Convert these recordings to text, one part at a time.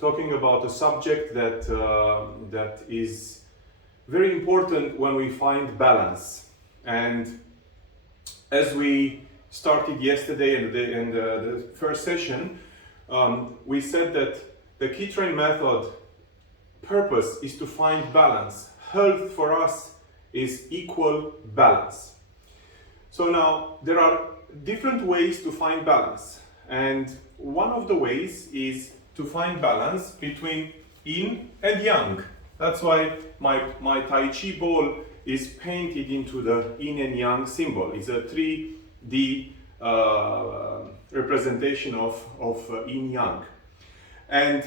talking about a subject that is very important when we find balance. And as we started yesterday in the first session, we said that the Key Train method purpose is to find balance. Health for us is equal balance. So now there are different ways to find balance, and one of the ways is to find balance between yin and yang. That's why my Tai Chi ball is painted into the yin and yang symbol. It's a 3D representation of yin yang. And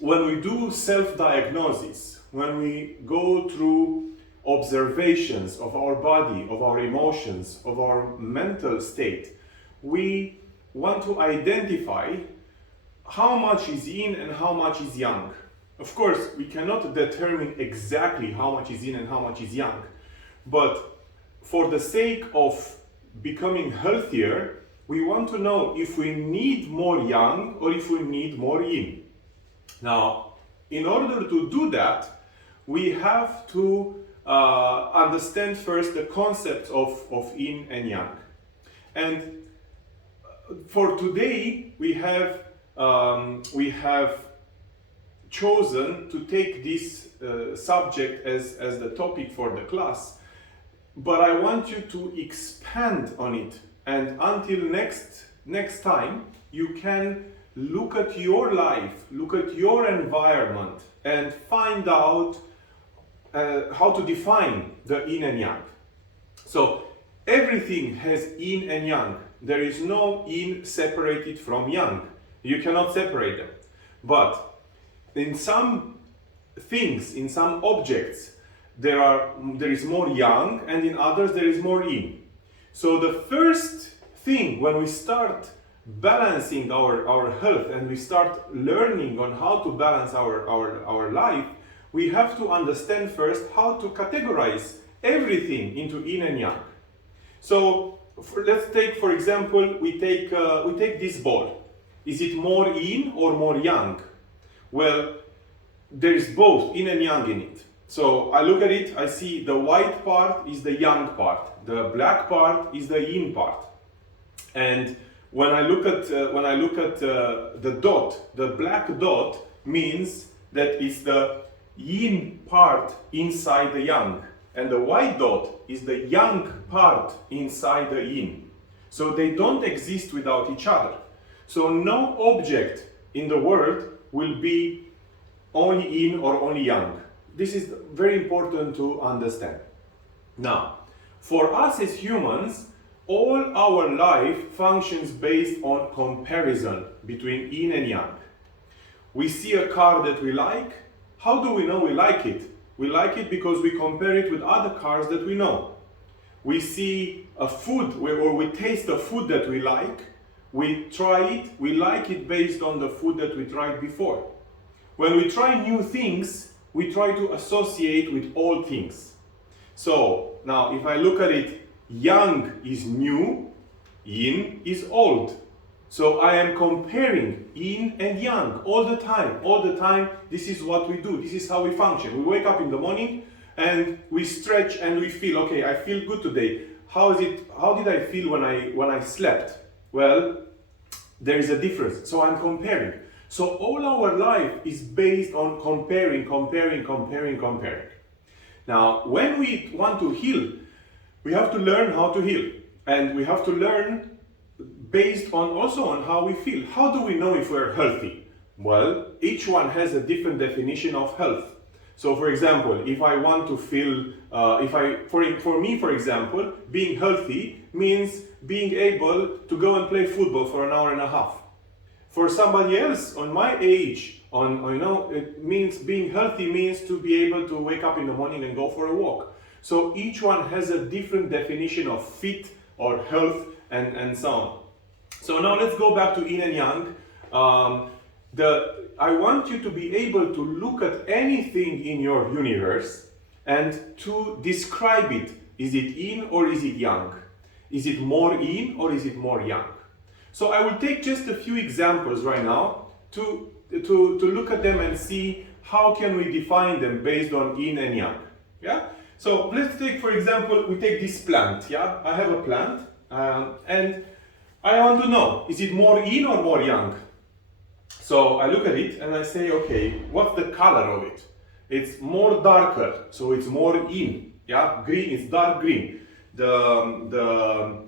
when we do self-diagnosis, when we go through observations of our body, of our emotions, of our mental state, we want to identify how much is yin and how much is yang. Of course, we cannot determine exactly how much is yin and how much is yang, but for the sake of becoming healthier, we want to know if we need more yang or if we need more yin. Now, in order to do that, we have to understand first the concepts of yin and yang. And for today, we have chosen to take this subject as the topic for the class, but I want you to expand on it, and until next time you can look at your life, look at your environment, and find out how to define the yin and yang. So everything has yin and yang. There is no yin separated from yang. You cannot separate them. But in some things, in some objects, there is more yang, and in others there is more yin. So the first thing when we start balancing our health and we start learning on how to balance our life, we have to understand first how to categorize everything into yin and yang. So let's take, for example, we take this ball. Is it more yin or more yang? Well, there is both yin and yang in it. So I look at it, I see the white part is the yang part, the black part is the yin part. And when I look at the dot, the black dot means that it's the yin part inside the yang, and the white dot is the yang part inside the yin. So they don't exist without each other. So no object in the world will be only yin or only yang. This is very important to understand. Now, for us as humans, all our life functions based on comparison between yin and yang. We see a car that we like. How do we know we like it? We like it because we compare it with other cars that we know. We see a food or we taste a food that we like. We try it, we like it based on the food that we tried before. When we try new things, we try to associate with old things. So now if I look at it, yang is new, yin is old. So I am comparing yin and yang all the time. All the time, this is what we do. This is how we function. We wake up in the morning and we stretch and we feel, okay, I feel good today. How did I feel when I slept? Well, there is a difference. So I'm comparing. So all our life is based on comparing. Now, when we want to heal, we have to learn how to heal. And we have to learn based on how we feel. How do we know if we're healthy? Well, each one has a different definition of health. So for example, if I want to feel, for me, for example, being healthy means being able to go and play football for an hour and a half. For somebody else on my age, it means being healthy means to be able to wake up in the morning and go for a walk. So each one has a different definition of fit or health and so on. So now let's go back to yin and yang. I want you to be able to look at anything in your universe and to describe it. Is it yin or is it yang? Is it more yin or is it more yang? So I will take just a few examples right now to to look at them and see how can we define them based on yin and yang. Yeah. So let's take, for example, we take this plant. Yeah, I have a plant, and I want to know, is it more yin or more yang? So I look at it and I say, okay, what's the color of it? It's more darker, so it's more yin. Yeah, green is dark green. The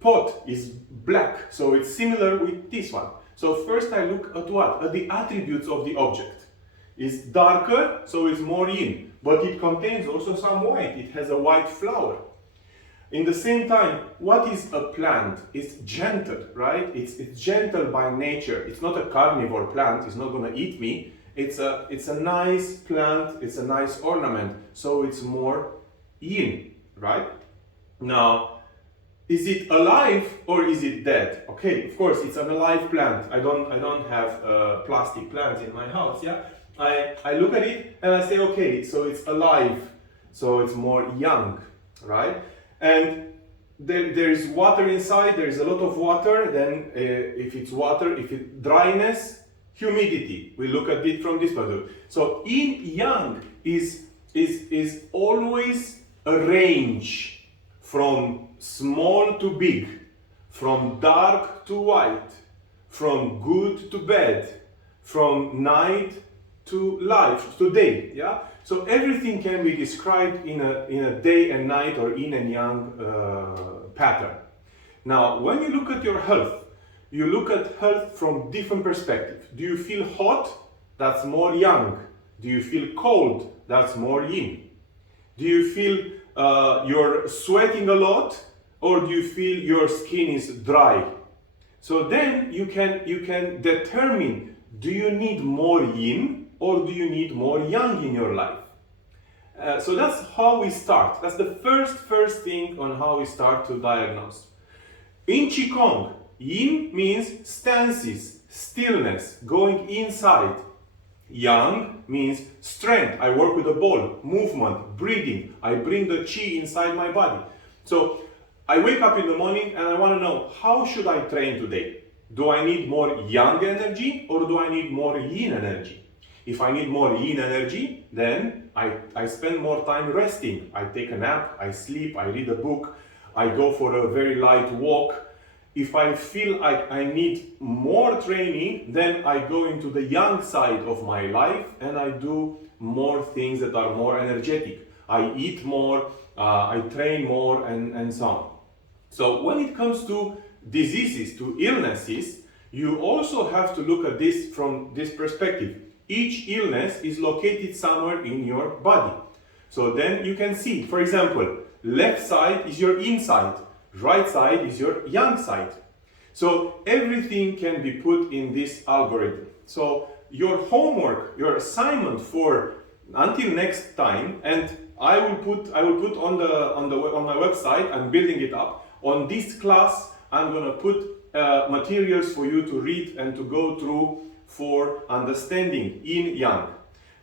pot is black, so it's similar with this one. So first I look at what? At the attributes of the object. It's darker, so it's more yin, but it contains also some white. It has a white flower. In the same time, what is a plant? It's gentle, right? It's gentle by nature. It's not a carnivore plant. It's not going to eat me. It's a nice plant. It's a nice ornament. So it's more yin, right? Now, is it alive or is it dead? Okay, of course, it's an alive plant. I don't have plastic plants in my house. Yeah, I look at it and I say, okay, so it's alive, so it's more yang, right? And there is water inside. There is a lot of water. Then, if it's water, if it's dryness, humidity. We look at it from this point of view. So yin yang is always a range from small to big, from dark to white, from good to bad, from night to life, to day. Yeah. So everything can be described in a day and night or yin and yang pattern. Now, when you look at your health, you look at health from different perspectives. Do you feel hot? That's more yang. Do you feel cold? That's more yin. Do you feel you're sweating a lot, or do you feel your skin is dry? So then you can determine, do you need more yin or do you need more yang in your life? So that's how we start. That's the first thing on how we start to diagnose. In Qigong, yin means stances, stillness, going inside. Yang means strength. I work with a ball, movement, breathing. I bring the qi inside my body. So I wake up in the morning and I want to know, how should I train today? Do I need more yang energy or do I need more yin energy? If I need more yin energy, then I spend more time resting. I take a nap, I sleep, I read a book, I go for a very light walk. If I feel like I need more training, then I go into the yang side of my life and I do more things that are more energetic. I eat more, I train more, and so on. So when it comes to diseases, to illnesses, you also have to look at this from this perspective. Each illness is located somewhere in your body. So then you can see, for example, left side is your yin side, right side is your yang side. So everything can be put in this algorithm. So your homework, your assignment for until next time, and I will put on my website, I'm building it up. On this class, I'm gonna put materials for you to read and to go through for understanding yin yang.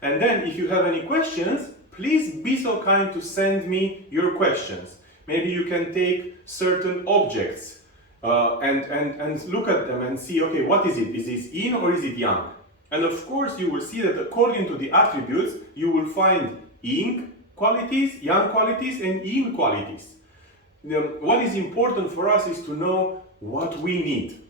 And then if you have any questions, please be so kind to send me your questions. Maybe you can take certain objects and look at them and see, okay, what is it? Is this yin or is it yang? And of course you will see that according to the attributes, you will find yin qualities, yang qualities, and yin qualities. What is important for us is to know what we need.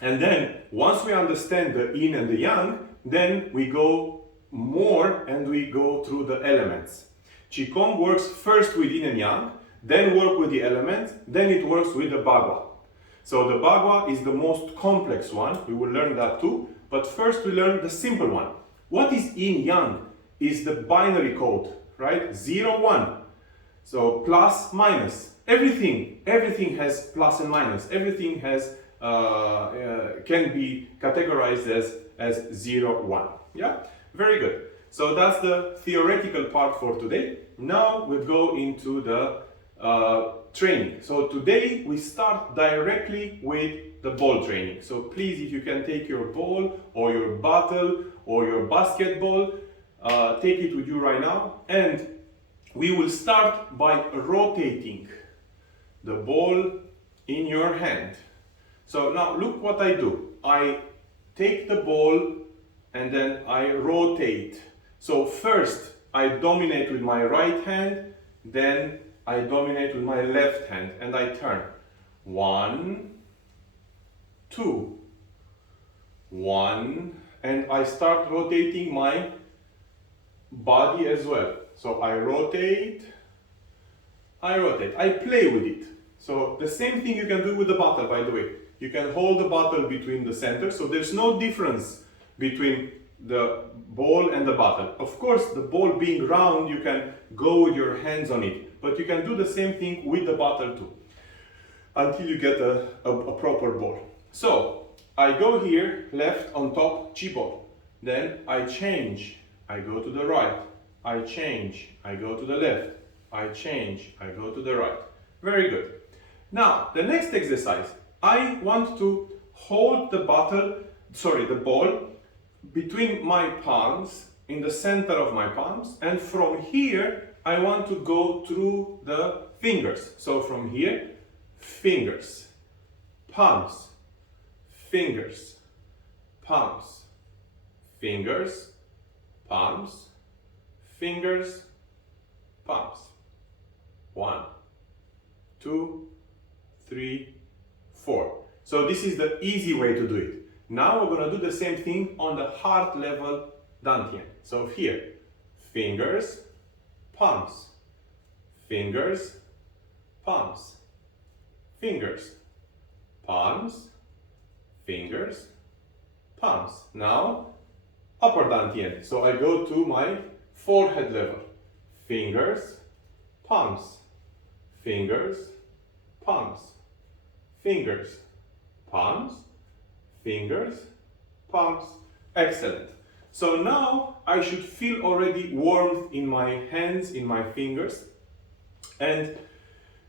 And then, once we understand the yin and the yang, then we go more and we go through the elements. Qigong works first with yin and yang, then work with the elements, then it works with the Bagua. So the Bagua is the most complex one, we will learn that too, but first we learn the simple one. What is yin yang? Is the binary code, right? 0, 1. So plus, minus. Everything has plus and minus. Everything has can be categorized as 0, 1. Yeah, very good. So that's the theoretical part for today. Now we'll go into the training. So today we start directly with the ball training. So please, if you can take your ball or your bottle or your basketball, take it with you right now, and we will start by rotating the ball in your hand. So now look what I do. I take the ball and then I rotate. So first I dominate with my right hand, then I dominate with my left hand, and I turn. 1, 2, 1, and I start rotating my body as well. So I rotate, I play with it. So the same thing you can do with the bottle, by the way. You can hold the bottle between the center, so there's no difference between the ball and the bottle. Of course, the ball being round, you can go with your hands on it, but you can do the same thing with the bottle too, until you get a proper ball. So I go here, left on top, chi ball. Then I change, I go to the right. I change, I go to the left. I change, I go to the right. Very good. Now, the next exercise, I want to hold the ball between my palms, in the center of my palms, and from here, I want to go through the fingers. So from here, fingers, palms, fingers, palms, fingers, palms, fingers, palms. 1, 2, 3, 4. So this is the easy way to do it. Now we're going to do the same thing on the heart level dantian. So here, fingers, palms, fingers, palms, fingers, palms, fingers, palms. Now, upper dantian. So I go to my forehead level. Fingers, palms, fingers, palms, fingers, palms, fingers, palms. Excellent. So now I should feel already warmth in my hands, in my fingers. And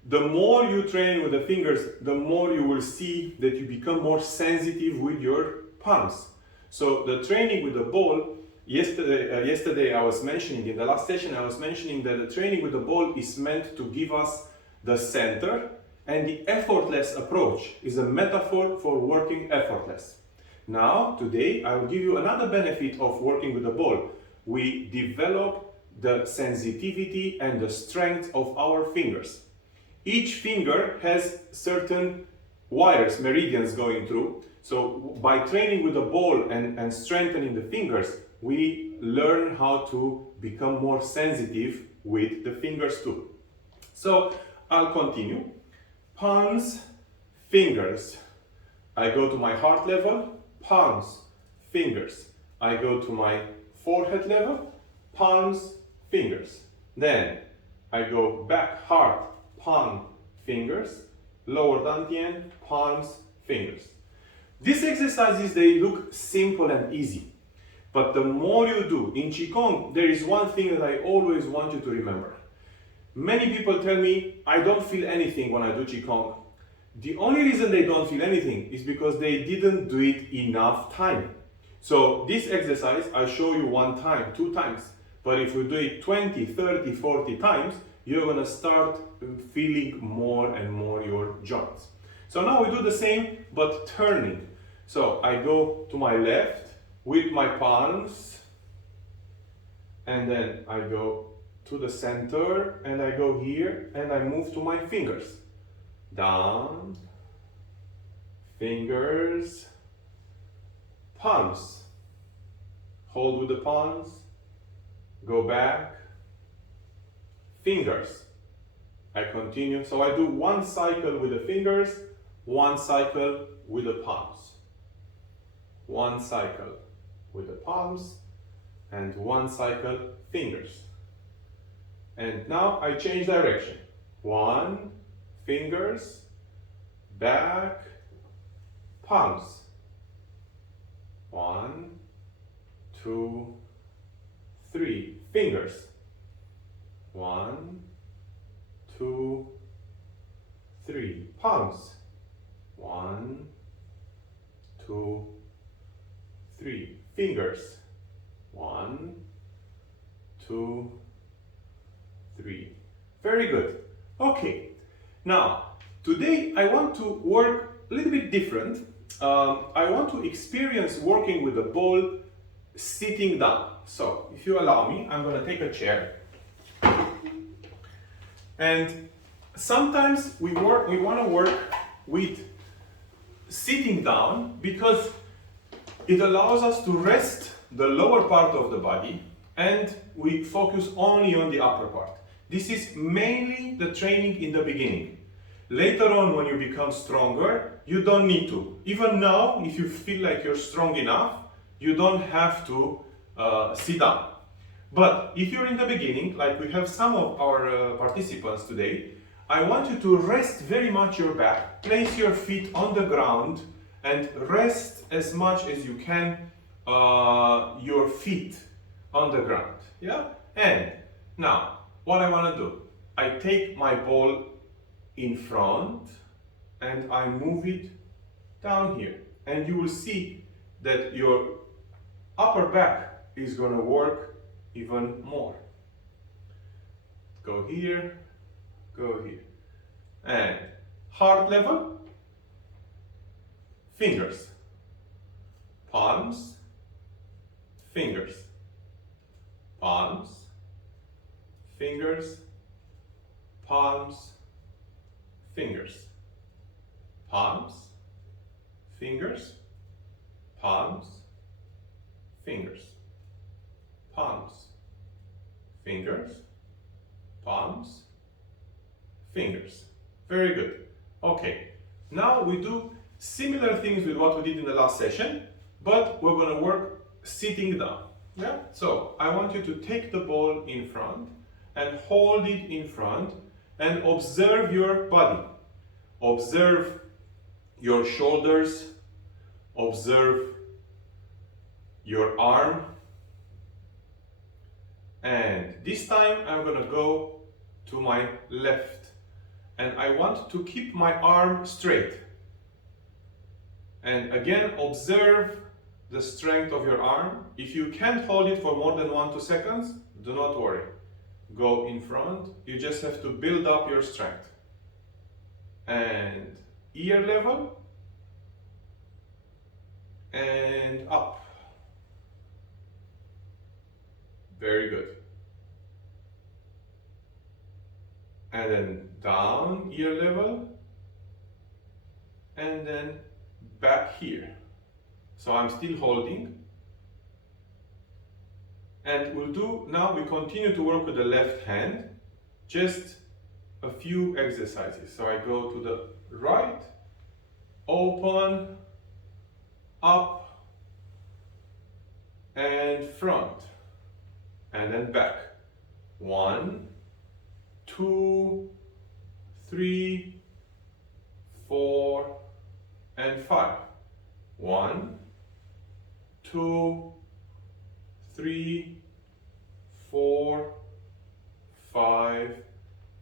the more you train with the fingers, the more you will see that you become more sensitive with your palms. So the training with the ball, yesterday I was mentioning, in the last session I was mentioning that the training with the ball is meant to give us the center, and the effortless approach is a metaphor for working effortless. Now, today, I will give you another benefit of working with the ball. We develop the sensitivity and the strength of our fingers. Each finger has certain wires, meridians going through. So by training with the ball and strengthening the fingers, we learn how to become more sensitive with the fingers too. So I'll continue. Palms, fingers. I go to my heart level, palms, fingers. I go to my forehead level, palms, fingers. Then I go back, heart, palm, fingers, lower dantian, palms, fingers. These exercises, they look simple and easy. But the more you do, in Qigong, there is one thing that I always want you to remember. Many people tell me, I don't feel anything when I do Qigong. The only reason they don't feel anything is because they didn't do it enough time. So this exercise, I show you 1 time, 2 times. But if you do it 20, 30, 40 times, you're gonna start feeling more and more your joints. So now we do the same, but turning. So I go to my left with my palms, and then I go to the center, and I go here, and I move to my fingers. Down, fingers, palms. Hold with the palms, go back, fingers. I continue, so I do 1 cycle with the fingers, 1 cycle with the palms. 1 cycle with the palms, and 1 cycle fingers. And now I change direction. 1, fingers, back, palms. 1, 2, 3, fingers. 1, 2, 3, palms. 1, 2, 3, fingers. 1, 2, 3. Very good. Okay. Now, today I want to work a little bit different. I want to experience working with the ball sitting down. So if you allow me, I'm going to take a chair. And sometimes we want to work with sitting down because it allows us to rest the lower part of the body and we focus only on the upper part. This is mainly the training in the beginning. Later on, when you become stronger, you don't need to. Even now, if you feel like you're strong enough, you don't have to sit down. But if you're in the beginning, like we have some of our participants today, I want you to rest very much your back, place your feet on the ground and rest as much as you can your feet on the ground. Yeah? And now, what I want to do, I take my ball in front and I move it down here. And you will see that your upper back is going to work even more. Go here, go here. And heart level, fingers, palms, fingers, palms, fingers, palms, fingers, palms, fingers, palms, fingers, palms, fingers, palms, fingers. Very good. Okay, now we do similar things with what we did in the last session, but we're going to work sitting down. Yeah? So I want you to take the ball in front and hold it in front and observe your body. Observe your shoulders, observe your arm, and this time I'm going to go to my left and I want to keep my arm straight. And again, observe the strength of your arm. If you can't hold it for more than 1-2 seconds, do not worry. Go in front. You just have to build up your strength. And ear level. And up. Very good. And then down, ear level. And then back here. So I'm still holding. And now we continue to work with the left hand, just a few exercises. So I go to the right, open, up, and front, and then back. 1, 2, 3, 4, and 5. 1, 2, 3, 4, 5,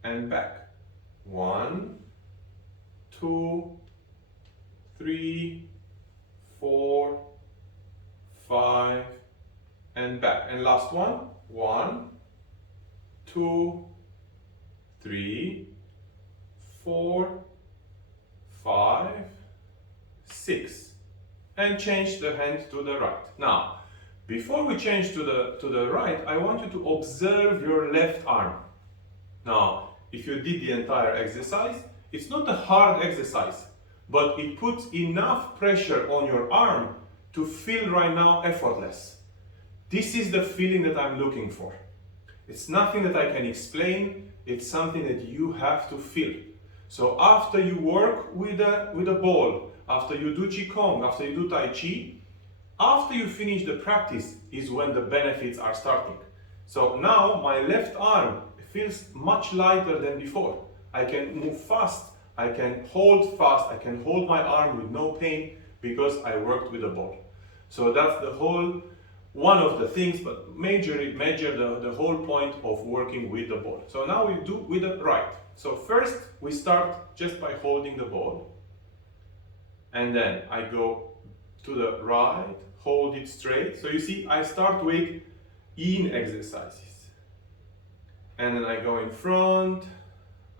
and back. 1, 2, 3, 4, 5, and back. And last one. 1, 2, 3, 4, 5, 6. And change the hand to the right. Now, before we change to the right, I want you to observe your left arm. Now, if you did the entire exercise, it's not a hard exercise, but it puts enough pressure on your arm to feel right now effortless. This is the feeling that I'm looking for. It's nothing that I can explain, it's something that you have to feel. So after you work with a ball, after you do Qigong, after you do Tai Chi, after you finish the practice is when the benefits are starting. So now my left arm feels much lighter than before. I can move fast, I can hold fast, I can hold my arm with no pain because I worked with a ball. So that's the whole, one of the things, but the whole point of working with the ball. So now we do with the right. So first we start just by holding the ball. And then I go to the right, hold it straight. So you see, I start with in exercises. And then I go in front,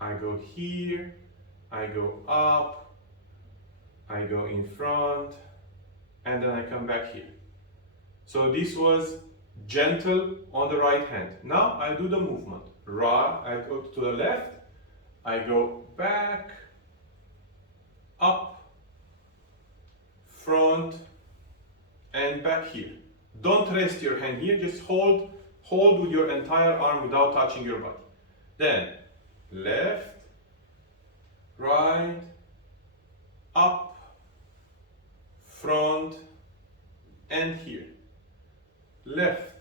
I go here, I go up, I go in front, and then I come back here. So this was gentle on the right hand. Now I do the movement. Right, I go to the left, I go back, up, front, and back here. Don't rest your hand here, just hold with your entire arm without touching your body. Then left, right, up, front, and here. Left.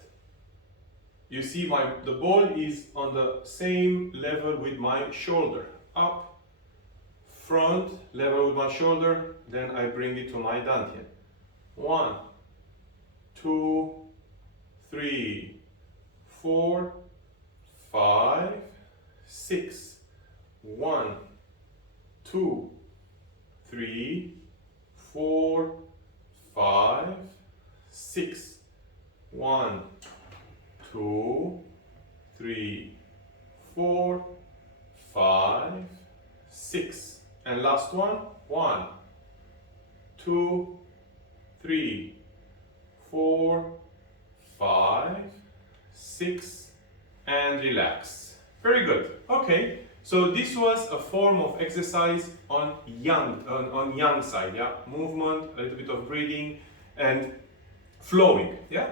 You see the ball is on the same level with my shoulder. Up, front, level with my shoulder, then I bring it to my dantian. 1, 2, 3, 4, 5, 6. 1, 2, 3, 4, 5, 6. 1, 2, 3, 4, 5, 6. And last one. 1, 2, 3, 4, 5, 6, and relax. Very good. Okay. So this was a form of exercise on yang side, yeah. Movement, a little bit of breathing, and flowing, yeah.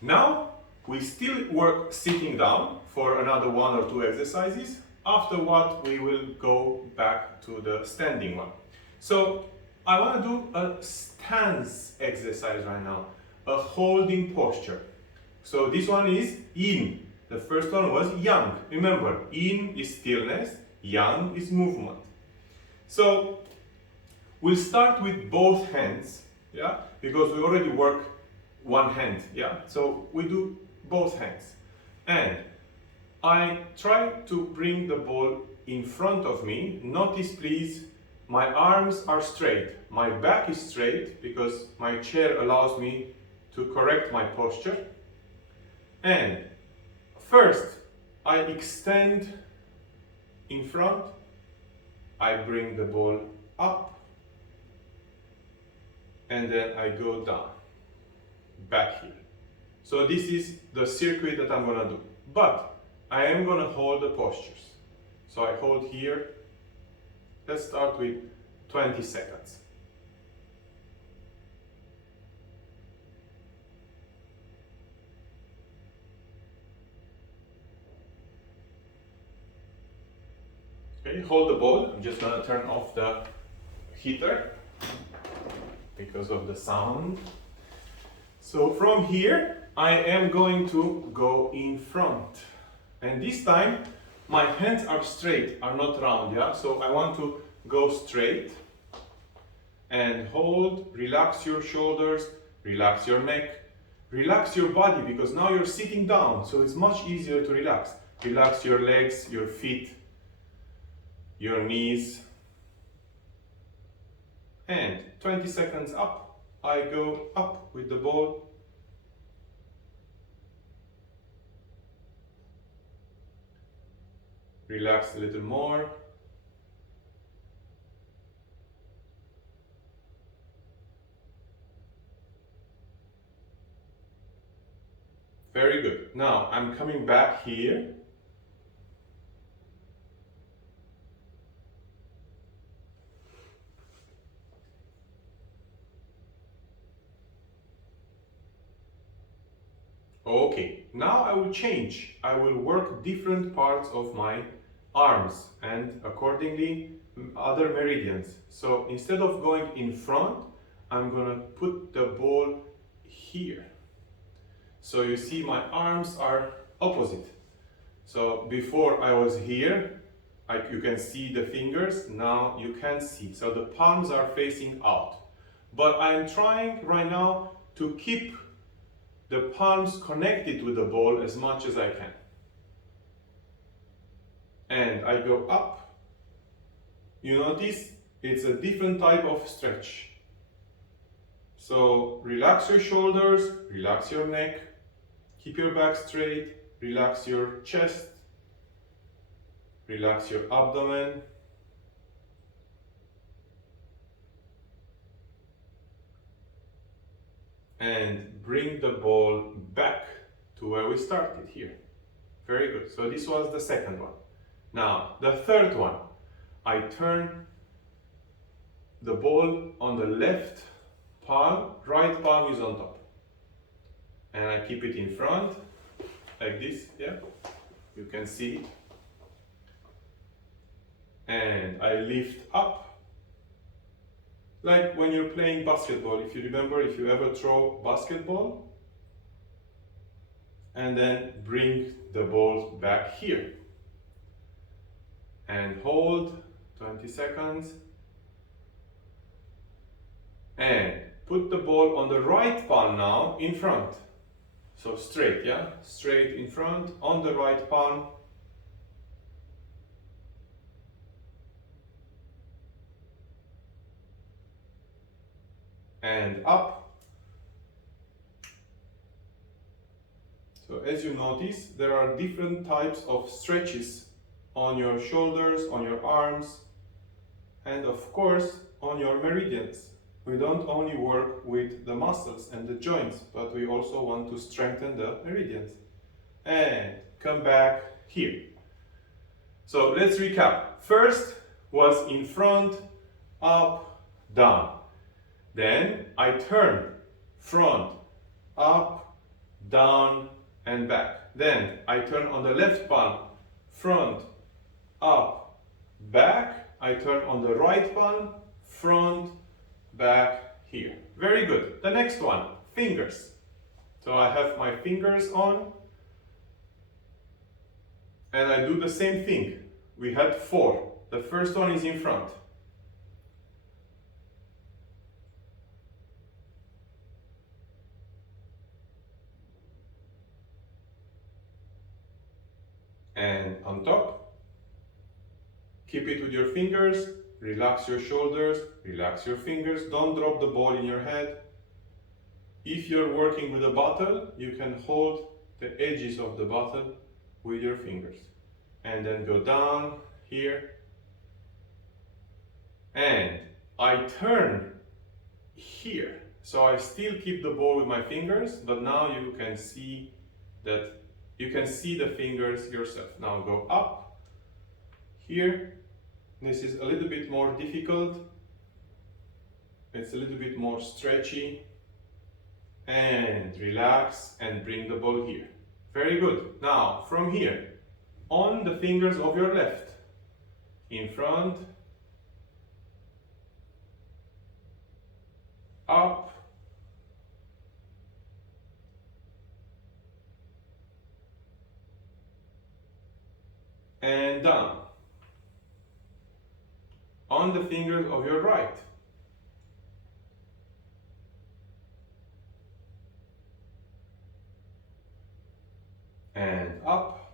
Now we still work sitting down for another 1 or 2 exercises. After what we will go back to the standing one. So I want to do a stance exercise right now, a holding posture. So this one is yin. The first one was yang. Remember, yin is stillness, yang is movement. So we'll start with both hands, yeah, because we already work one hand, yeah. So we do both hands, and I try to bring the ball in front of me. Notice, please, my arms are straight, my back is straight because my chair allows me to correct my posture. And first, I extend in front, I bring the ball up, and then I go down, back here. So this is the circuit that I'm gonna do. But I am gonna hold the postures. So I hold here. Let's start with 20 seconds. Okay, hold the ball. I'm just gonna turn off the heater because of the sound. So from here, I am going to go in front. And this time, my hands are straight, are not round, yeah? So I want to go straight and hold, relax your shoulders, relax your neck, relax your body, because now you're sitting down, so it's much easier to relax. Relax your legs, your feet, your knees. And 20 seconds up, I go up with the ball. Relax a little more. Very good. Now I'm coming back here. Okay, now I will change. I will work different parts of my arms and accordingly other meridians. So instead of going in front, I'm gonna put the ball here. So you see my arms are opposite. So before I was here, you can see the fingers, now you can see. So the palms are facing out. But I'm trying right now to keep the palms connected with the ball as much as I can. And I go up. You notice it's a different type of stretch. So relax your shoulders, relax your neck, keep your back straight, relax your chest, relax your abdomen. and bring the ball back to where we started here. Very good. So this was the second one. Now, the third one, I turn the ball on the left palm, right palm is on top. And I keep it in front, like this, yeah? You can see it. And I lift up, like when you're playing basketball. If you remember, if you ever throw basketball, and then bring the ball back here. And hold 20 seconds. And put the ball on the right palm now in front. So straight, yeah? Straight in front on the right palm. And up. So as you notice, there are different types of stretches on your shoulders, on your arms, and of course on your meridians. We don't only work with the muscles and the joints, but we also want to strengthen the meridians. And come back here. So let's recap. First was in front, up, down. Then I turn front, up, down, and back. Then I turn on the left palm, front, up, back. I turn on the right palm, front, back, here. Very good. The next one, fingers. So I have my fingers on, and I do the same thing. We had 4. The first one is in front. And on top, keep it with your fingers, relax your shoulders, relax your fingers, don't drop the ball in your head. If you're working with a bottle, you can hold the edges of the bottle with your fingers. And then go down here. And I turn here. So I still keep the ball with my fingers, but now you can see that you can see the fingers yourself. Now go up here. This is a little bit more difficult. It's a little bit more stretchy. And relax and bring the ball here. Very good. Now from here, on the fingers of your left, in front, up, and down. On the fingers of your right. And up.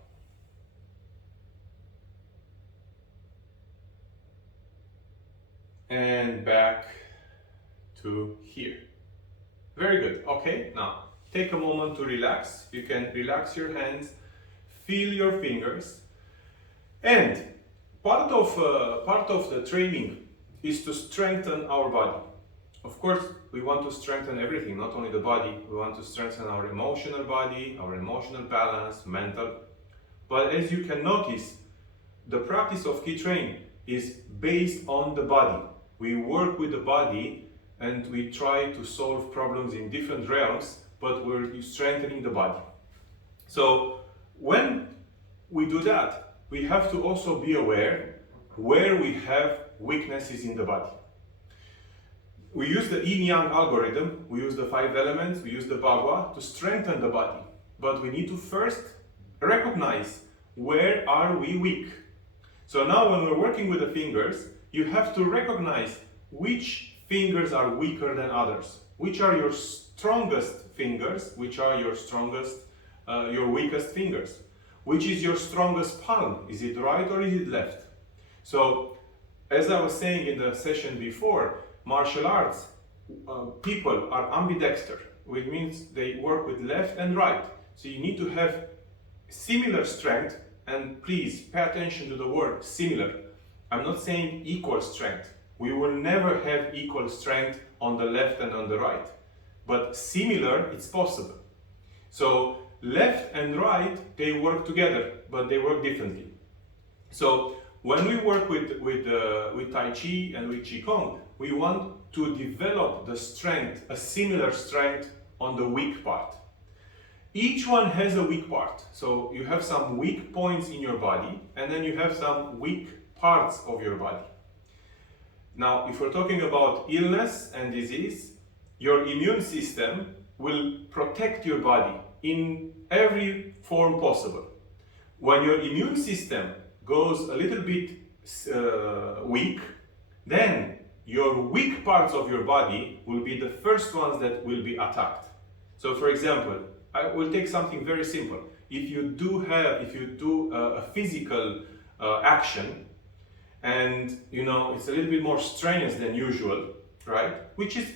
And back to here. Very good. Okay, now take a moment to relax. You can relax your hands, feel your fingers. And part of the training is to strengthen our body. Of course, we want to strengthen everything, not only the body. We want to strengthen our emotional body, our emotional balance, mental. But as you can notice, the practice of Key Train is based on the body. We work with the body and we try to solve problems in different realms, but we're strengthening the body. So when we do that, we have to also be aware where we have weaknesses in the body. We use the yin-yang algorithm, we use the 5 elements, we use the Bagua to strengthen the body. But we need to first recognize where are we weak. So now when we're working with the fingers, you have to recognize which fingers are weaker than others. Which are your strongest fingers, which are your weakest fingers. Which is your strongest palm? Is it right or is it left? So, as I was saying in the session before, martial arts people are ambidexter, which means they work with left and right. So you need to have similar strength, and please pay attention to the word similar. I'm not saying equal strength. We will never have equal strength on the left and on the right. but similar, it's possible. So left and right, they work together, but they work differently. So when we work with Tai Chi and with Qigong, we want to develop the strength, a similar strength on the weak part. Each one has a weak part. So you have some weak points in your body, and then you have some weak parts of your body. Now, if we're talking about illness and disease, your immune system will protect your body in every form possible. When your immune system goes a little bit weak, then your weak parts of your body will be the first ones that will be attacked. So for example, I will take something very simple. If you do a physical action, and it's a little bit more strenuous than usual, right? Which is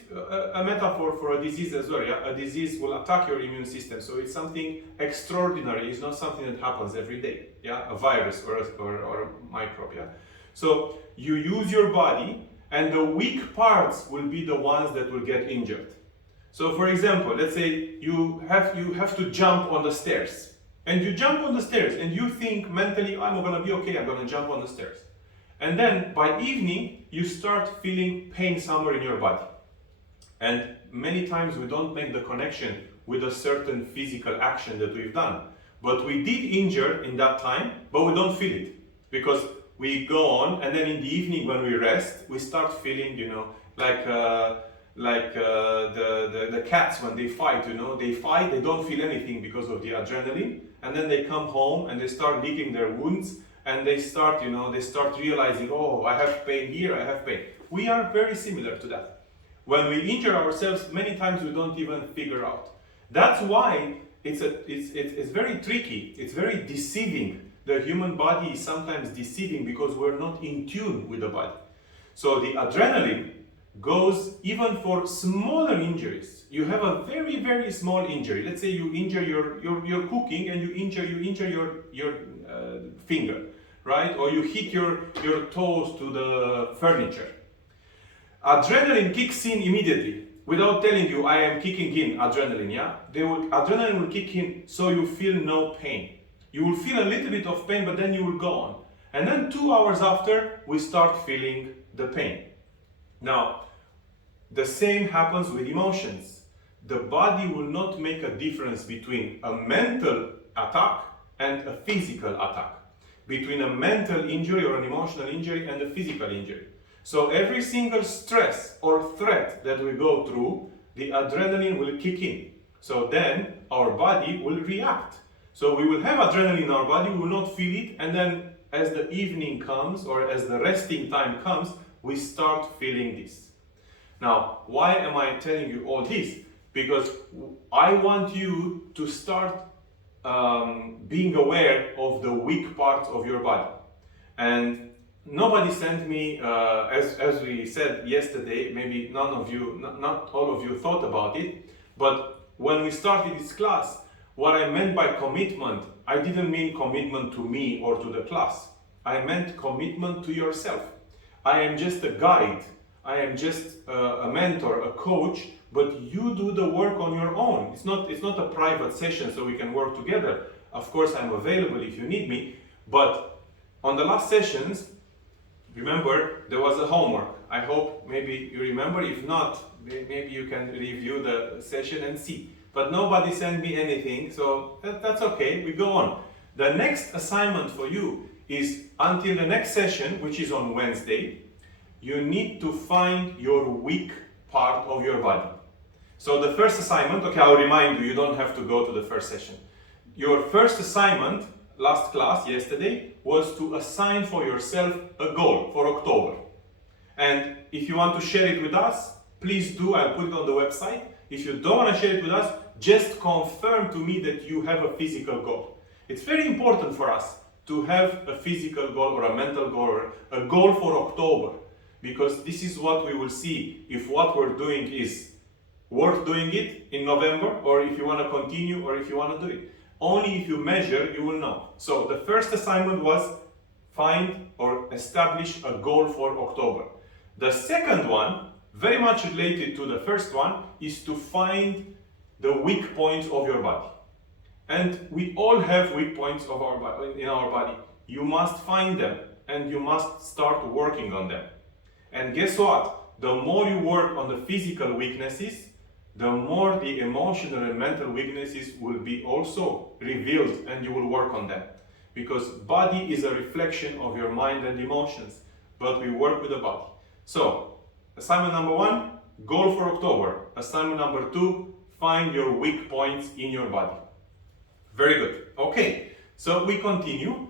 a metaphor for a disease as well. Yeah? A disease will attack your immune system, so it's something extraordinary. It's not something that happens every day. Yeah, a virus or a microbe. Yeah. So you use your body, and the weak parts will be the ones that will get injured. So for example, let's say you have to jump on the stairs, and you jump on the stairs, and you think mentally, I'm gonna be okay. I'm gonna jump on the stairs. And then by evening, you start feeling pain somewhere in your body. And many times we don't make the connection with a certain physical action that we've done. But we did injure in that time, but we don't feel it. Because we go on, and then in the evening when we rest, we start feeling, like the cats when they fight, they don't feel anything because of the adrenaline. And then they come home and they start licking their wounds. And they start realizing, oh, I have pain here, I have pain. We are very similar to that. When we injure ourselves, many times we don't even figure out. That's why it's very tricky, it's very deceiving. The human body is sometimes deceiving because we're not in tune with the body. So the adrenaline goes even for smaller injuries. You have a very, very small injury. Let's say you injure your cooking, and you injure your finger, right? Or you hit your toes to the furniture. Adrenaline kicks in immediately without telling you, I am kicking in adrenaline. Yeah, adrenaline will kick in, so you feel no pain. You will feel a little bit of pain, but then you will go on. And then 2 hours after, we start feeling the pain. Now, the same happens with emotions. The body will not make a difference between a mental attack and a physical attack, between a mental injury or an emotional injury and a physical injury. So every single stress or threat that we go through, the adrenaline will kick in. So then our body will react. So we will have adrenaline in our body, we will not feel it, and then as the evening comes or as the resting time comes, we start feeling this. Now, why am I telling you all this? Because I want you to start being aware of the weak parts of your body. And nobody sent me, as we said yesterday, maybe not all of you thought about it, but when we started this class, what I meant by commitment, I didn't mean commitment to me or to the class. I meant commitment to yourself. I am just a guide. I am just a mentor, a coach, but you do the work on your own. It's not a private session so we can work together. Of course, I'm available if you need me, but on the last sessions, remember, there was a homework. I hope maybe you remember. If not, maybe you can review the session and see. But nobody sent me anything, so that's okay, we go on. The next assignment for you is until the next session, which is on Wednesday, you need to find your weak part of your body. So the first assignment, okay, I'll remind you, you don't have to go to the first session. Your first assignment, last class, yesterday, was to assign for yourself a goal for October. And if you want to share it with us, please do, I'll put it on the website. If you don't want to share it with us, just confirm to me that you have a physical goal. It's very important for us to have a physical goal or a mental goal or a goal for October, because this is what we will see if what we're doing is worth doing it in November, or if you want to continue, or if you want to do it. Only if you measure, you will know. So the first assignment was find or establish a goal for October. The second one very much related to the first one, is to find the weak points of your body. And we all have weak points of our body, in our body. You must find them and you must start working on them. And guess what? The more you work on the physical weaknesses, the more the emotional and mental weaknesses will be also revealed and you will work on them. Because body is a reflection of your mind and emotions, but we work with the body. So, assignment number 1, goal for October. Assignment number 2, find your weak points in your body. Very good. Okay, so we continue.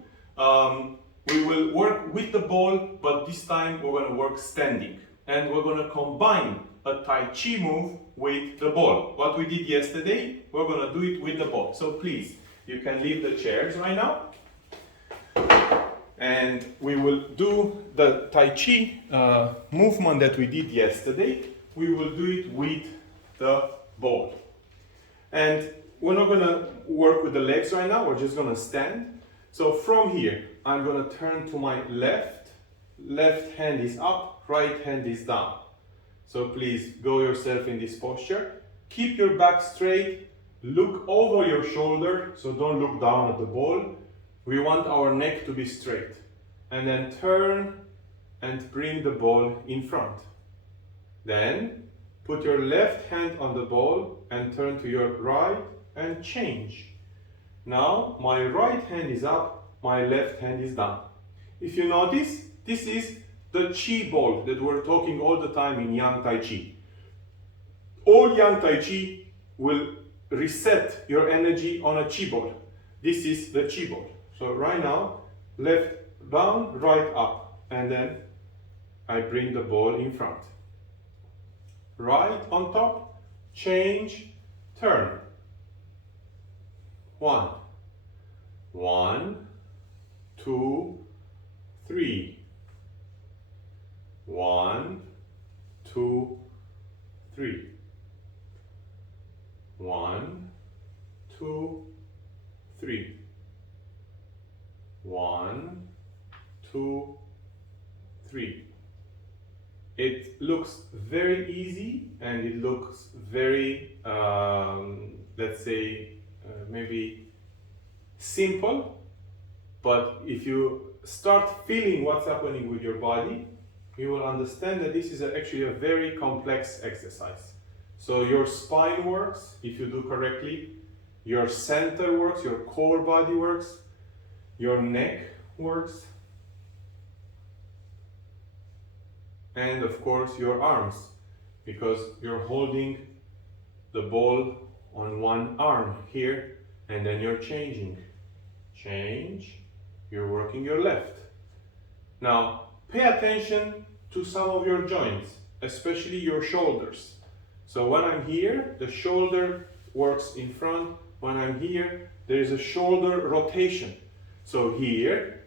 We will work with the ball, but this time we're going to work standing. And we're going to combine a Tai Chi move with the ball. What we did yesterday, we're going to do it with the ball. So please, you can leave the chairs right now. And we will do the Tai Chi movement that we did yesterday. We will do it with the ball. And we're not going to work with the legs right now. We're just going to stand. So from here, I'm going to turn to my left. Left hand is up, right hand is down. So please go yourself in this posture. Keep your back straight. Look over your shoulder, so don't look down at the ball. We want our neck to be straight. And then turn and bring the ball in front. Then put your left hand on the ball and turn to your right and change. Now my right hand is up, my left hand is down. If you notice, this is the Chi ball that we're talking all the time in Yang Tai Chi. All Yang Tai Chi will reset your energy on a Chi ball. This is the Chi ball. So right now, left down, right up, and then I bring the ball in front. Right on top, change, turn. 1, 1, 2, 3. 1, 2, 3. 1, 2, 3. 1, 2, 3. It looks very easy and it looks very, let's say, maybe simple, but if you start feeling what's happening with your body, you will understand that this is actually a very complex exercise. So your spine works if you do correctly, your center works, your core body works, your neck works, and of course your arms, because you're holding the ball on one arm here, and then you're changing. Change, you're working your left. Now, pay attention to some of your joints, especially your shoulders. So when I'm here, the shoulder works in front. When I'm here, there is a shoulder rotation. So here,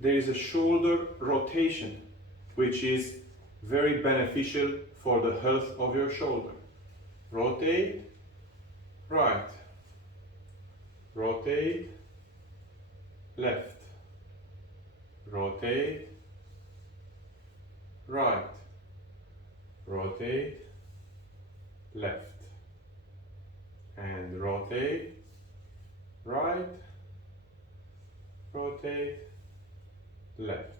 there is a shoulder rotation, which is very beneficial for the health of your shoulder. Rotate, right. Rotate, left. Rotate, right. Rotate, left. And rotate, right. Rotate, left.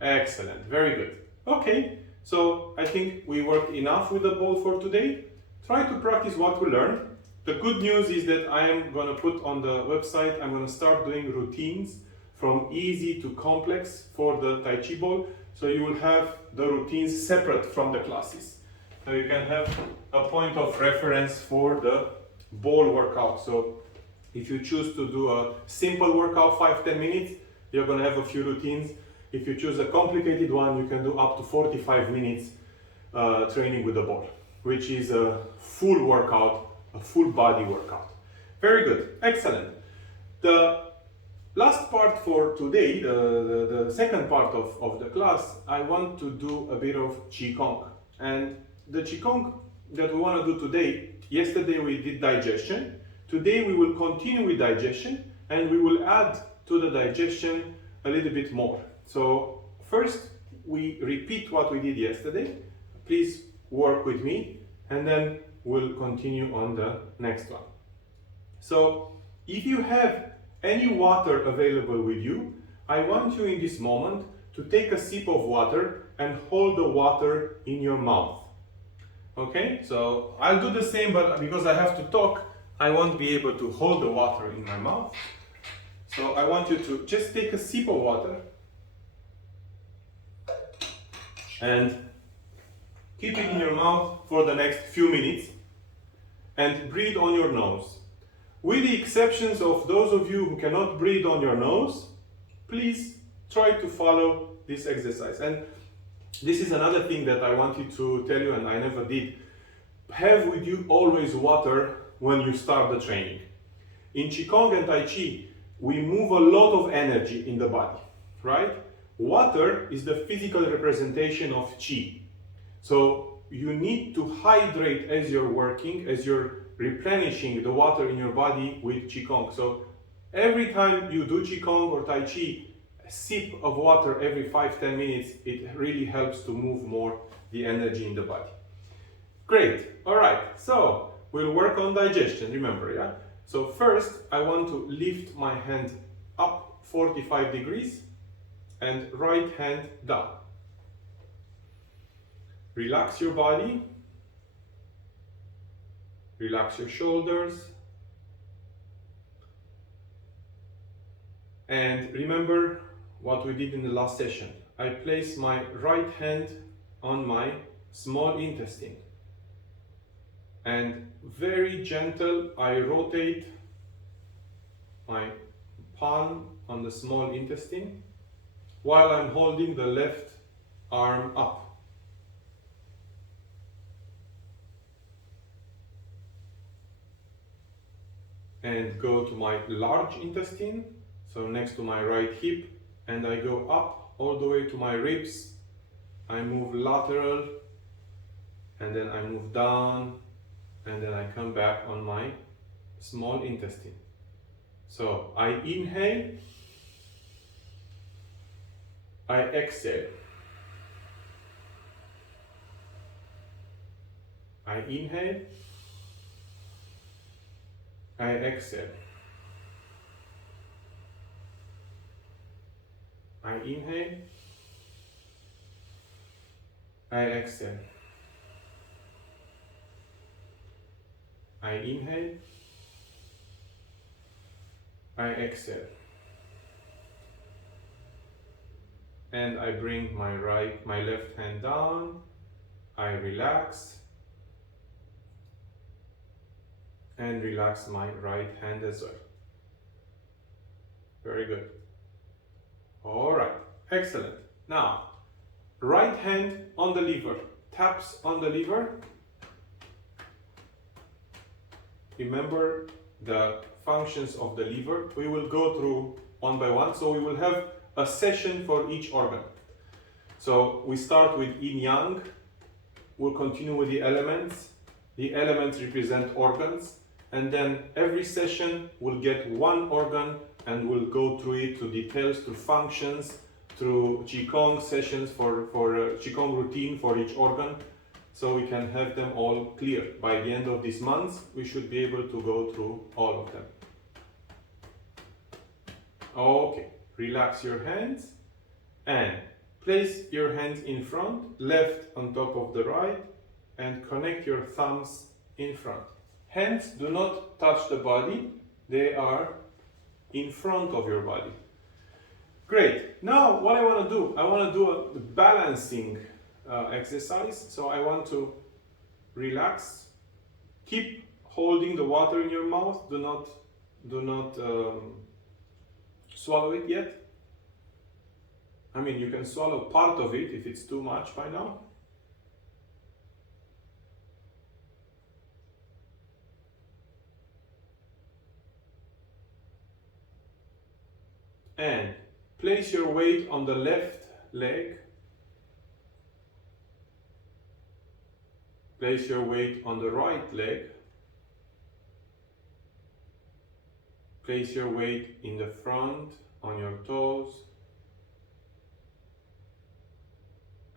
Excellent, very good. Okay, so I think we worked enough with the ball for today. Try to practice what we learned. The good news is that I am going to put on the website, I'm going to start doing routines from easy to complex for the Tai Chi ball. So you will have the routines separate from the classes. So you can have a point of reference for the ball workout. So if you choose to do a simple workout, 5-10 minutes, you're going to have a few routines. If you choose a complicated one, you can do up to 45 minutes training with the ball, which is a full workout, a full body workout. Very good, excellent. The last part for today, the second part of the class, I want to do a bit of Qigong. And the Qigong that we want to do today, yesterday we did digestion. Today we will continue with digestion and we will add to the digestion a little bit more. So first we repeat what we did yesterday. please work with me, and then we'll continue on the next one. So if you have any water available with you, I want you in this moment to take a sip of water and hold the water in your mouth. Okay, so I'll do the same, but because I have to talk, I won't be able to hold the water in my mouth. So I want you to just take a sip of water and keep it in your mouth for the next few minutes and breathe on your nose. With the exceptions of those of you who cannot breathe on your nose, please try to follow this exercise. And this is another thing that I wanted to tell you, and I never did. Have with you always water when you start the training. In Qigong and Tai Chi, we move a lot of energy in the body, right? Water is the physical representation of Qi. So you need to hydrate as you're working, as you're replenishing the water in your body with Qigong. So every time you do Qigong or Tai Chi, a sip of water every 5-10 minutes, it really helps to move more the energy in the body. Great, all right, so we'll work on digestion, remember, yeah? So first, I want to lift my hand up 45 degrees and right hand down. Relax your body, relax your shoulders, and remember what we did in the last session. I place my right hand on my small intestine and very gentle I rotate my palm on the small intestine while I'm holding the left arm up. And go to my large intestine, so next to my right hip, and I go up all the way to my ribs. I move lateral, and then I move down, and then I come back on my small intestine. So I inhale, I exhale. I inhale, I exhale. I inhale, I exhale. I inhale, I exhale. And I bring my left hand down, I relax, and relax my right hand as well. Very good. All right, excellent. Now, right hand on the lever, taps on the lever. Remember the functions of the lever. We will go through one by one, so we will have a session for each organ. So we start with yin yang, we'll continue with the elements. The elements represent organs, and then every session will get one organ and we'll go through it to details, to functions, through Qigong sessions for Qigong routine for each organ, so we can have them all clear. By the end of this month, we should be able to go through all of them. Okay, relax your hands and place your hands in front, left on top of the right, and connect your thumbs in front. Hands do not touch the body, they are in front of your body. Great. Now what I want to do, I want to do a balancing exercise. So I want to relax, keep holding the water in your mouth, do not swallow it yet. I mean, you can swallow part of it if it's too much by now. And place your weight on the left leg. Place your weight on the right leg. Place your weight in the front, on your toes.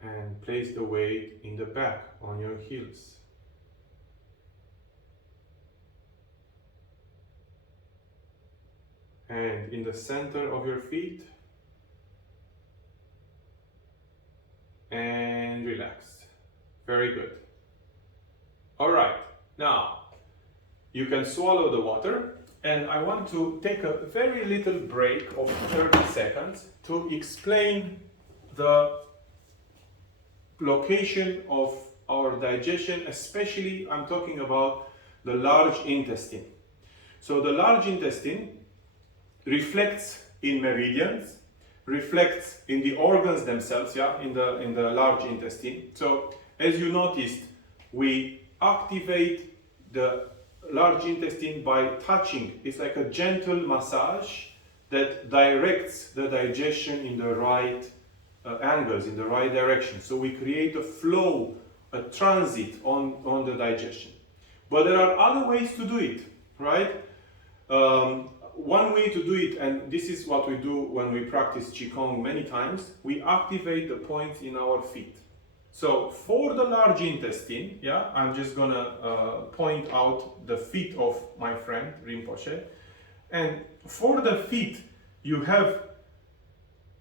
and place the weight in the back on your heels. And in the center of your feet, and relax. Very good. All right, now you can swallow the water, and I want to take a very little break of 30 seconds to explain the location of our digestion, especially I'm talking about the large intestine. So the large intestine reflects in meridians, reflects in the organs themselves, in the large intestine. So as you noticed, we activate the large intestine by touching. It's like a gentle massage that directs the digestion in the right angles, in the right direction. So we create a flow, a transit on the digestion. But there are other ways to do it, right? One way to do it, and this is what we do when we practice Qigong many times, we activate the points in our feet. So for the large intestine, I'm just gonna point out the feet of my friend Rinpoche. And for the feet, you have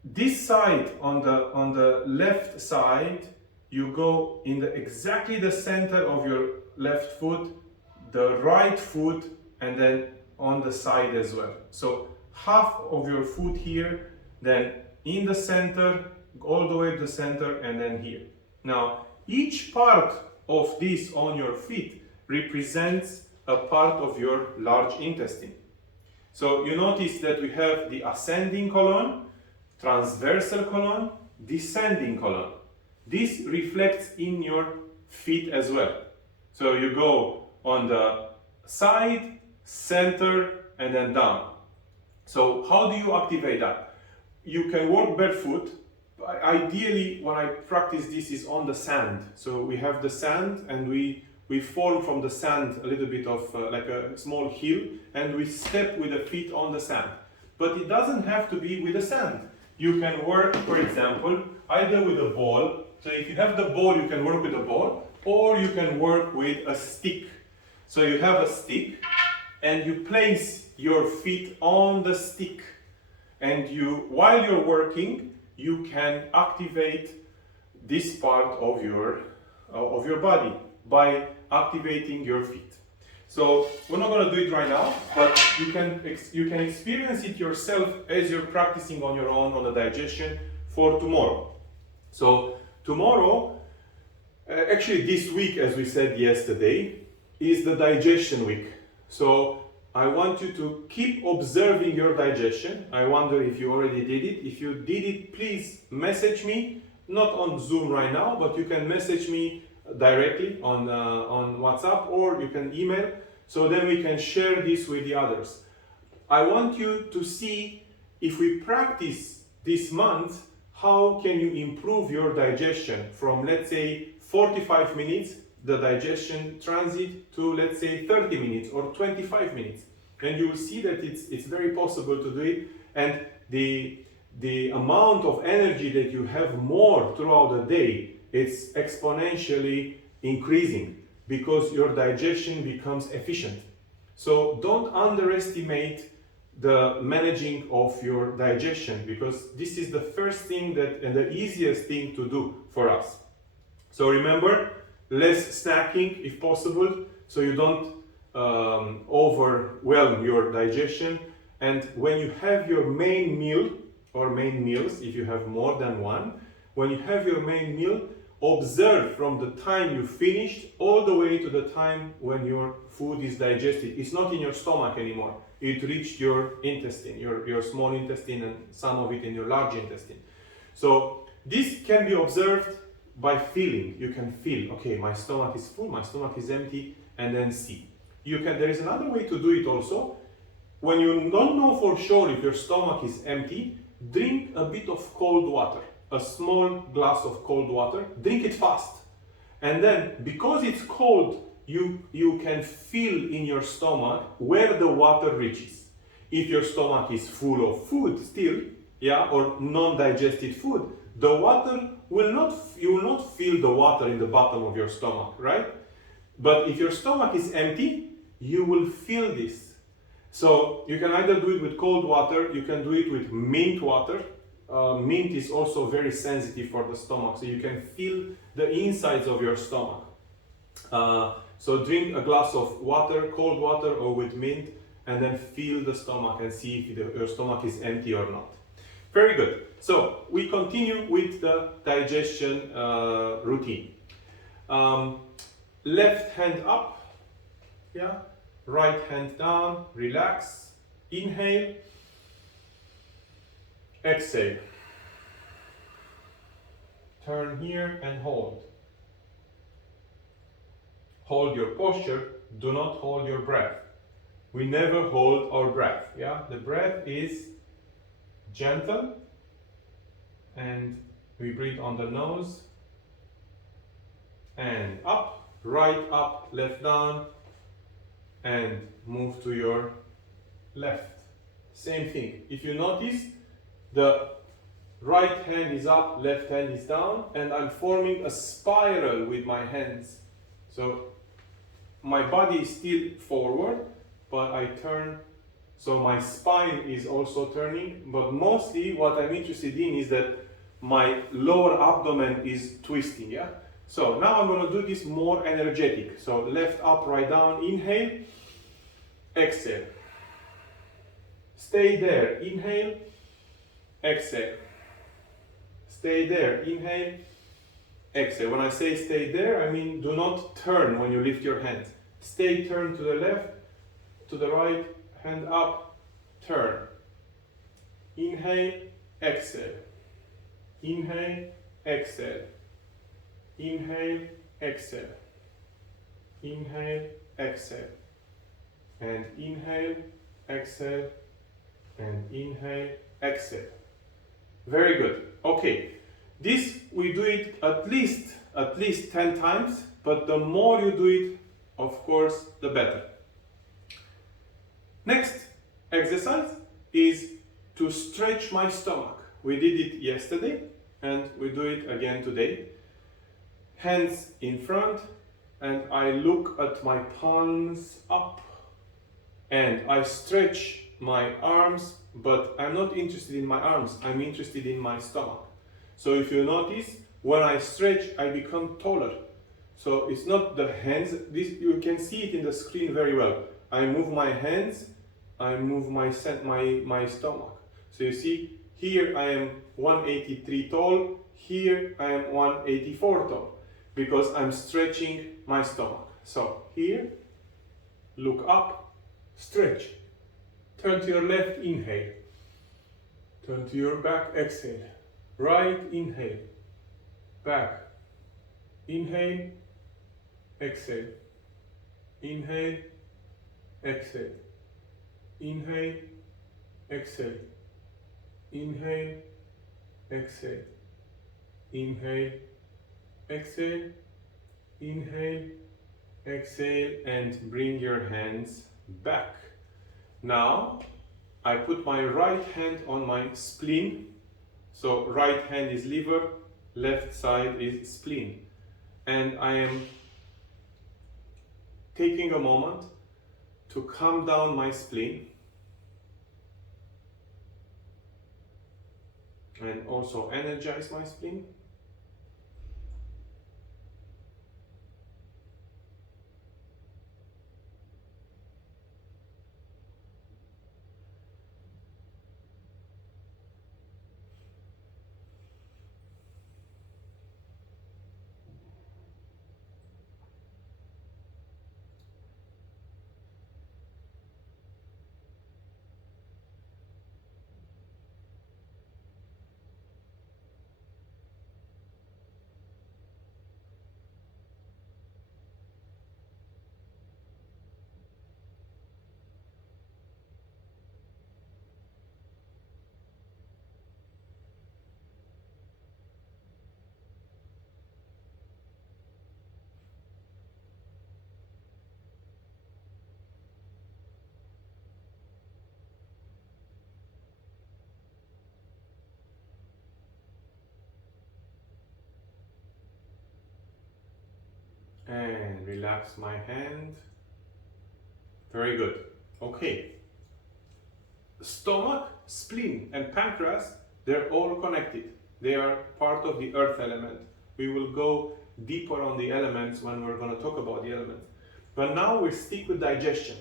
this side on the left side, you go in exactly the center of your left foot, the right foot, and then on the side as well. So half of your foot here, then in the center, all the way to the center, and then here. Now, each part of this on your feet represents a part of your large intestine. So you notice that we have the ascending colon, transversal colon, descending colon. This reflects in your feet as well. So you go on the side, center, and then down. So how do you activate that? You can work barefoot. Ideally, when I practice this is on the sand. So we have the sand, and we form from the sand a little bit of like a small hill, and we step with the feet on the sand. But it doesn't have to be with the sand. You can work, for example, either with a ball. So if you have the ball, you can work with a ball, or you can work with a stick. So you have a stick, and you place your feet on the stick, and while you're working, you can activate this part of your body by activating your feet. So we're not going to do it right now, but you can experience it yourself as you're practicing on your own on the digestion for tomorrow. So tomorrow, actually this week, as we said yesterday, is the digestion week. So I want you to keep observing your digestion. I wonder if you already did it. If you did it, please message me, not on Zoom right now, but you can message me directly on WhatsApp, or you can email, so then we can share this with the others. I want you to see, if we practice this month, how can you improve your digestion from, let's say, 45 minutes, the digestion transit, to, let's say, 30 minutes or 25 minutes. And you will see that it's very possible to do it, and the amount of energy that you have more throughout the day, it's exponentially increasing because your digestion becomes efficient. So don't underestimate the managing of your digestion, because this is the first thing and the easiest thing to do for us. So remember, less snacking if possible, so you don't overwhelm your digestion. And when you have your main meal or main meals, if you have more than one, when you have your main meal, observe from the time you finished all the way to the time when your food is digested. It's not in your stomach anymore. It reached your intestine, your small intestine, and some of it in your large intestine. So this can be observed by feeling. You can feel, okay, my stomach is full, my stomach is empty, and then see. There is another way to do it also. When you don't know for sure if your stomach is empty, drink a bit of cold water. A small glass of cold water, drink it fast. And then, because it's cold, you can feel in your stomach where the water reaches. If your stomach is full of food still, or non-digested food, the water will not, you will not feel the water in the bottom of your stomach, right? But if your stomach is empty, you will feel this. So you can either do it with cold water, you can do it with mint water. Mint is also very sensitive for the stomach, so you can feel the insides of your stomach. So drink a glass of water, cold water or with mint, and then feel the stomach and see if your stomach is empty or not. Very good. So we continue with the digestion routine. Left hand up, yeah. Right hand down, relax. Inhale, exhale. Turn here and hold. Hold your posture, do not hold your breath. We never hold our breath, yeah? The breath is gentle and we breathe on the nose and up, right up, left down, and move to your left. Same thing. If you notice, the right hand is up, left hand is down, and I'm forming a spiral with my hands. So my body is still forward, but I turn, so my spine is also turning, but mostly what I'm interested in is that my lower abdomen is twisting, yeah? So now I'm going to do this more energetic. So left up, right down, inhale, exhale. Stay there, inhale, exhale. Stay there, inhale, exhale. When I say stay there, I mean do not turn when you lift your hands. Stay turned to the left, to the right, hand up, turn. Inhale, exhale. Inhale, exhale. Inhale, exhale. Inhale, exhale. And inhale, exhale. And inhale, exhale. Very good. Okay. This we do it at least 10 times, but the more you do it, of course, the better. Next exercise is to stretch my stomach. We did it yesterday and we do it again today. Hands in front and I look at my palms up and I stretch my arms, but I'm not interested in my arms, I'm interested in my stomach. So if you notice, when I stretch, I become taller. So it's not the hands, this, you can see it in the screen very well. I move my hands, I move my stomach. So you see, here I am 183 tall, here I am 184 tall, because I'm stretching my stomach. So here, look up, stretch. Turn to your left, inhale. Turn to your back, exhale. Right, inhale. Back. Inhale, exhale. Inhale, exhale. Inhale, exhale. Inhale, exhale. Inhale, exhale. Inhale, exhale, and bring your hands back. Now, I put my right hand on my spleen. So right hand is liver, left side is spleen. And I am taking a moment to calm down my spleen. And also energize my spleen. And relax my hand. Very good. Okay. Stomach, spleen, and pancreas, they're all connected. They are part of the earth element. We will go deeper on the elements when we're going to talk about the elements. But now we stick with digestion.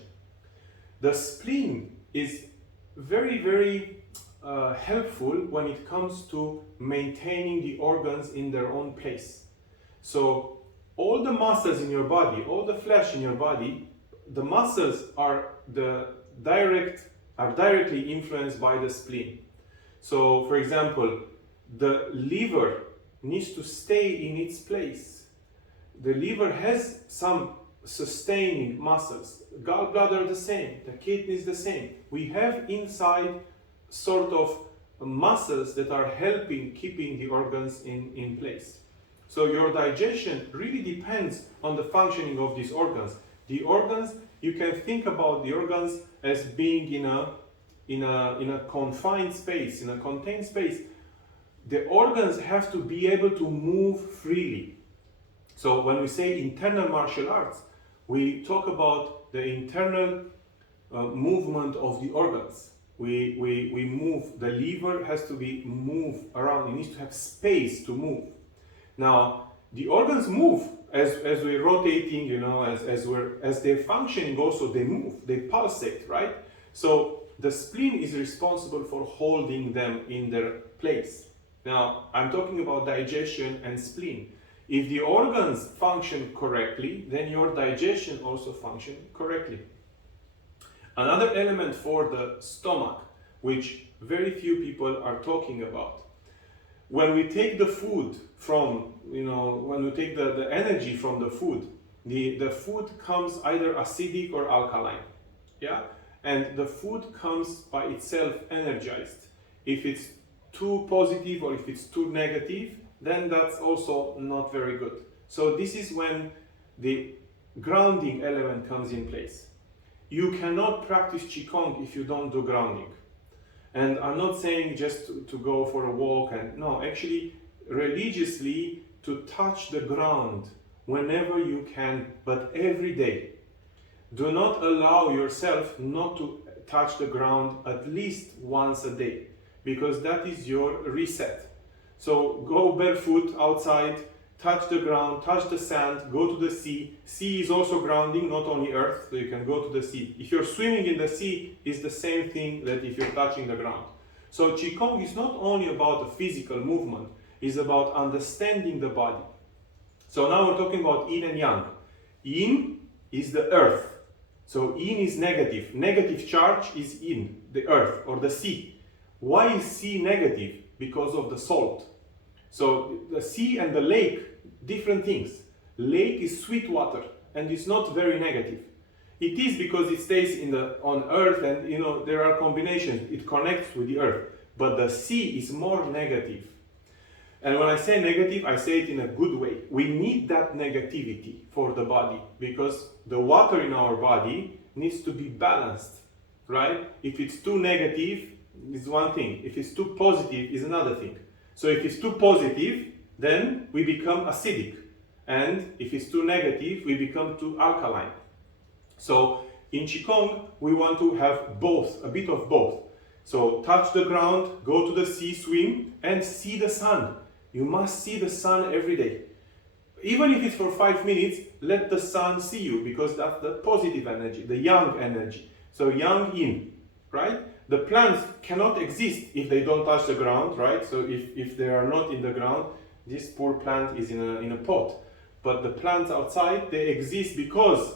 The spleen is very, very helpful when it comes to maintaining the organs in their own place. So all the muscles in your body, all the flesh in your body, the muscles are directly influenced by the spleen. So, for example, the liver needs to stay in its place. The liver has some sustaining muscles. Gallbladder the same, the kidneys the same. We have inside sort of muscles that are helping keeping the organs in place. So your digestion really depends on the functioning of these organs. The organs, you can think about the organs as being in a confined space, in a contained space. The organs have to be able to move freely. So when we say internal martial arts, we talk about the internal movement of the organs. We move, the liver has to be moved around, it needs to have space to move. Now, the organs move as we're rotating, you know, as they're functioning also, they move, they pulsate, right? So the spleen is responsible for holding them in their place. Now, I'm talking about digestion and spleen. If the organs function correctly, then your digestion also functions correctly. Another element for the stomach, which very few people are talking about. When we take the food from, you know, when we take the energy from the food comes either acidic or alkaline. Yeah? And the food comes by itself energized. If it's too positive or if it's too negative, then that's also not very good. So this is when the grounding element comes in place. You cannot practice Qigong if you don't do grounding. And I'm not saying just to go for a walk, and no, actually religiously to touch the ground whenever you can, but every day. Do not allow yourself not to touch the ground at least once a day, because that is your reset. So go barefoot outside, touch the ground, touch the sand, go to the sea. Sea is also grounding, not only earth, so you can go to the sea. If you're swimming in the sea, it's the same thing that if you're touching the ground. So Qigong is not only about the physical movement, it's about understanding the body. So now we're talking about yin and yang. Yin is the earth. So yin is negative. Negative charge is in the earth or the sea. Why is sea negative? Because of the salt. So the sea and the lake, different things. Lake is sweet water and it's not very negative. It is because it stays on earth, and you know there are combinations, it connects with the earth. But the sea is more negative. And when I say negative, I say it in a good way. We need that negativity for the body because the water in our body needs to be balanced, right? If it's too negative, it's one thing. If it's too positive, is another thing. So if it's too positive, then we become acidic. And if it's too negative, we become too alkaline. So in Qigong, we want to have both, a bit of both. So touch the ground, go to the sea, swim, and see the sun. You must see the sun every day. Even if it's for 5 minutes, let the sun see you, because that's the positive energy, the yang energy. So yang, yin, right? The plants cannot exist if they don't touch the ground, right? So if they are not in the ground, this poor plant is in a pot. But the plants outside, they exist because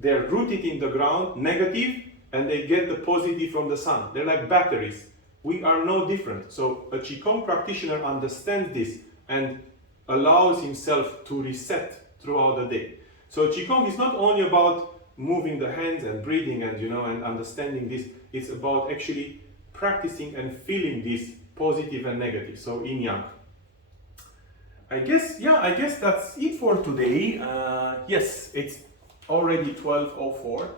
they're rooted in the ground, negative, and they get the positive from the sun. They're like batteries. We are no different. So a Qigong practitioner understands this and allows himself to reset throughout the day. So Qigong is not only about moving the hands and breathing and and understanding this. It's about actually practicing and feeling this positive and negative. So yin yang. I guess that's it for today. Yes, it's already 12:04.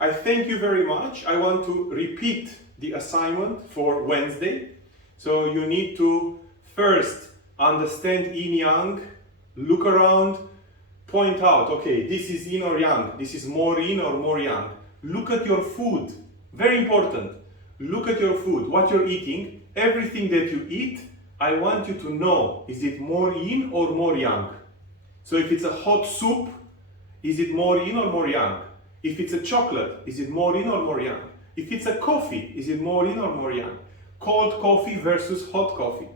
I thank you very much. I want to repeat the assignment for Wednesday. So you need to first understand yin yang, look around, point out, okay, this is yin or yang, this is more yin or more yang. Look at your food, very important. Look at your food, what you're eating, everything that you eat, I want you to know, is it more yin or more yang? So if it's a hot soup, is it more yin or more yang? If it's a chocolate, is it more yin or more yang? If it's a coffee, is it more yin or more yang? Cold coffee versus hot coffee,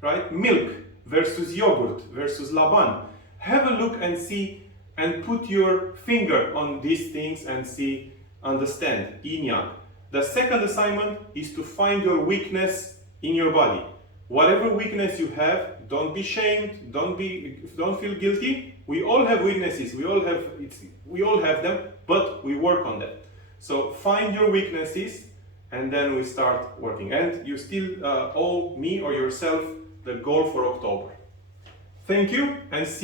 right? Milk versus yogurt versus laban. Have a look and see and put your finger on these things and see, understand, yin yang. The second assignment is to find your weakness in your body. Whatever weakness you have, don't be shamed, don't feel guilty. We all have weaknesses, we all have them, but we work on them. So find your weaknesses and then we start working. And you still owe me or yourself the goal for October. Thank you and see